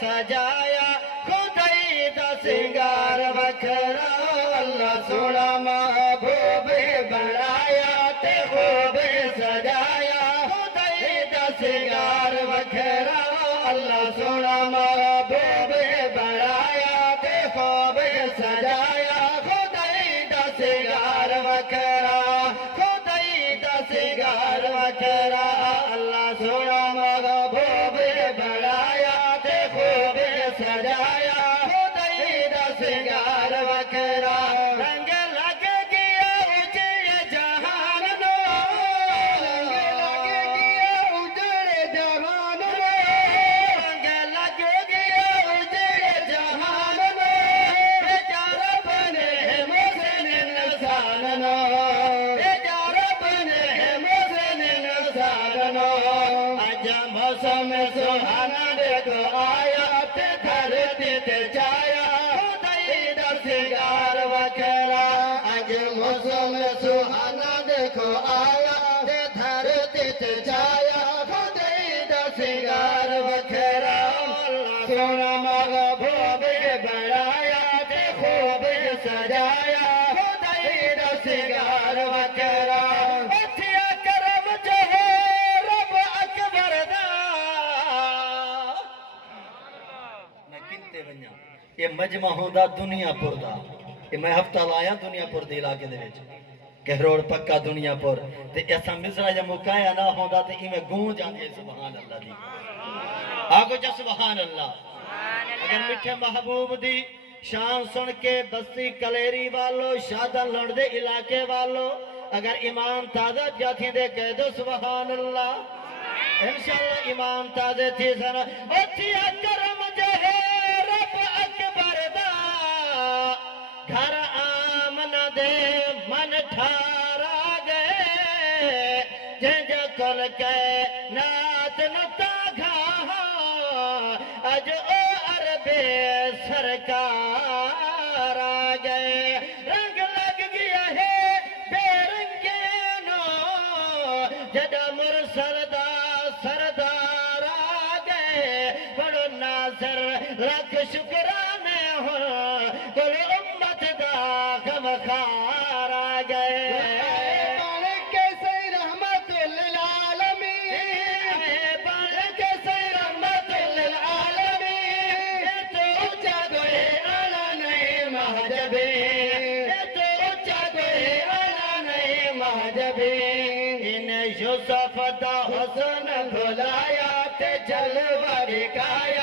سجایا خدائی دا سنگار وکھرا اللہ سونا محبوب بنایا تے خوب سجایا خدائی دا سنگار وکھرا اللہ سونا محبوب بنایا تے خوب سجایا خدائی دا سنگار وکھرا خدائی دا سنگار وکھرا اللہ سونا محبوب بنایا تے خوب سجایا خدائی دا سنگار وکھرا رنگ لگ گیا اجڑے جہان نو رنگ لگ گیا اجڑے جہان نو رنگ لگ گیا اجڑے جہان نو بیچارہ بنے محسن انسان نو بیچارہ بنے محسن انسان نو اج موسم سہانا دیکھو آیا تے دھرتی تے چھایا خدائی دا سنگار وکھرا اج موسم سہانا دیکھو آیا تے دھرتی تے چھایا خدائی دا سنگار وکھرا سونا محبوب بنایا تے خوب سجایا خدائی دا سنگار وکھرا اتھیا کرم جو ہے رب اکبر دا میں کنتے ونجا یہ مجمع ہوندا دنیا پور دا یہ میں ہفتہ لایا دنیا پور دے علاقے دے وچ کہروڑ پکا دنیا پور تے ایسا مصرا جا مکایا نہ ہوندا تے ایویں گونج آندی سبحان اللہ دی آگو جا سبحان اللہ اگر میٹھے محبوب دی شان سن کے بستی کلیری والو شادن لڑ دے علاقے والو اگر ایمان تازہ جاتھی دے کہہ دو سبحان اللہ انشاءاللہ ایمان تازہ تھی سنا اتھیا کرم جو ہے رب اکبر دا گھر آمنا دے من ٹھارا گئے جنج کل کے نات نتا گھا اج او عرب سرکار آ گئے رنگ لگ گیا ہے بے رنگے نو جدا مرسل دا سردار آ گئے بڑو ناظر لکھ شکرانے ہو کل امت دا غمخار آ گئے بارک سی رحمت للعالمین بارک سی رحمت للعالمین تو اچھا گئے آنا نہیں مہجبی تو اچھا گئے آنا نہیں مہجبی انہیں یوسف دا حسن بھلایا تے جلوہ دکھایا